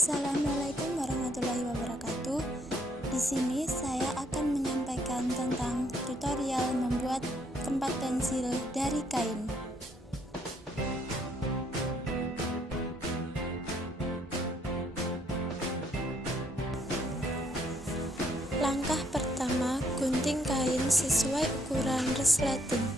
Assalamualaikum warahmatullahi wabarakatuh. Di sini saya akan menyampaikan tentang tutorial membuat tempat pensil dari kain. Langkah pertama, gunting kain sesuai ukuran resleting.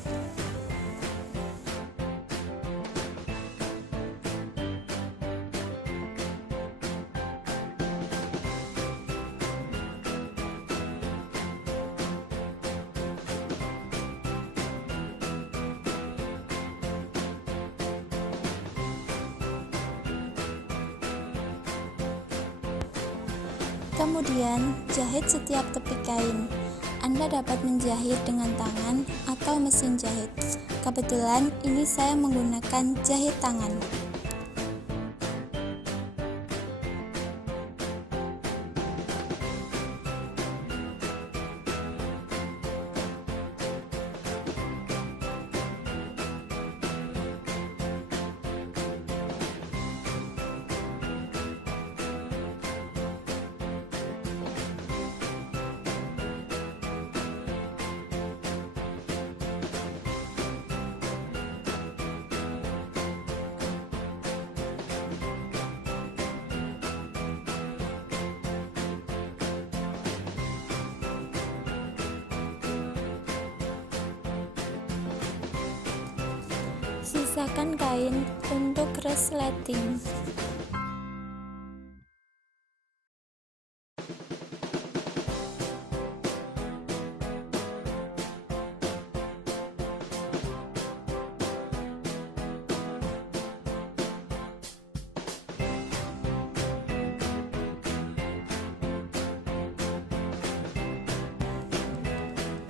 Kemudian, jahit setiap tepi kain. Anda dapat menjahit dengan tangan atau mesin jahit. Kebetulan ini saya menggunakan jahit tangan. Sisakan kain untuk resleting.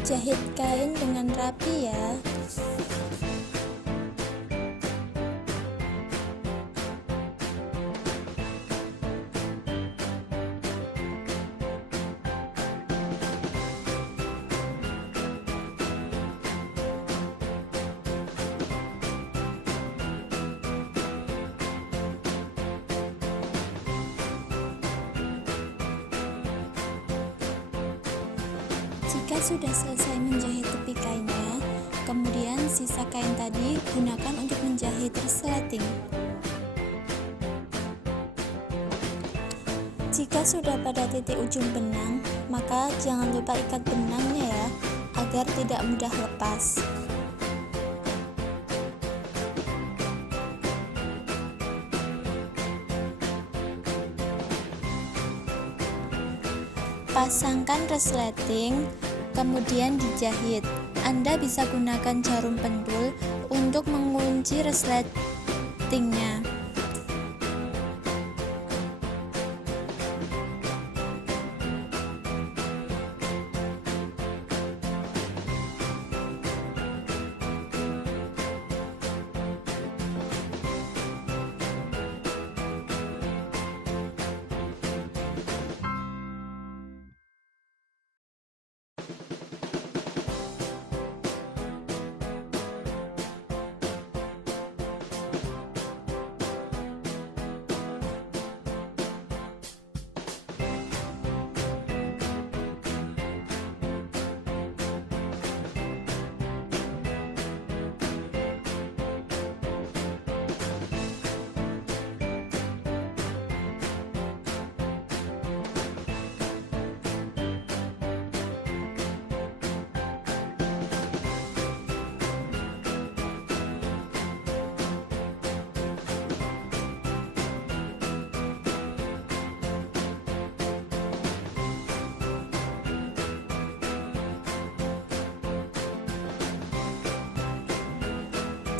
Jahit kain dengan rapi ya. Jika sudah selesai menjahit tepi kainnya, kemudian sisa kain tadi gunakan untuk menjahit resleting. Jika sudah pada titik ujung benang, maka jangan lupa ikat benangnya ya, agar tidak mudah lepas. Pasangkan resleting, kemudian dijahit. Anda bisa gunakan jarum pendul untuk mengunci resletingnya.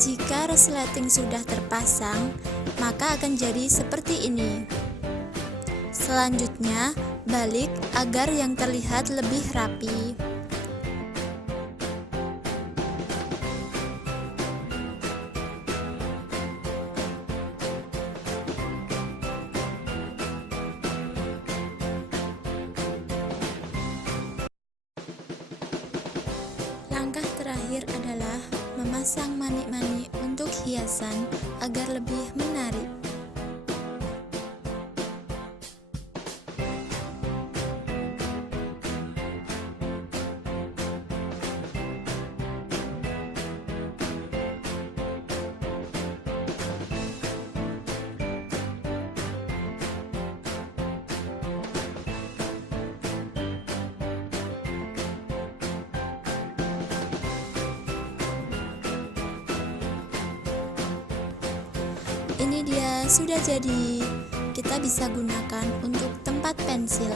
Jika resleting sudah terpasang, maka akan jadi seperti ini. Selanjutnya, balik agar yang terlihat lebih rapi. Langkah terakhir adalah memasang manik-manik untuk hiasan agar lebih menarik. Ini dia sudah jadi. Kita bisa gunakan untuk tempat pensil.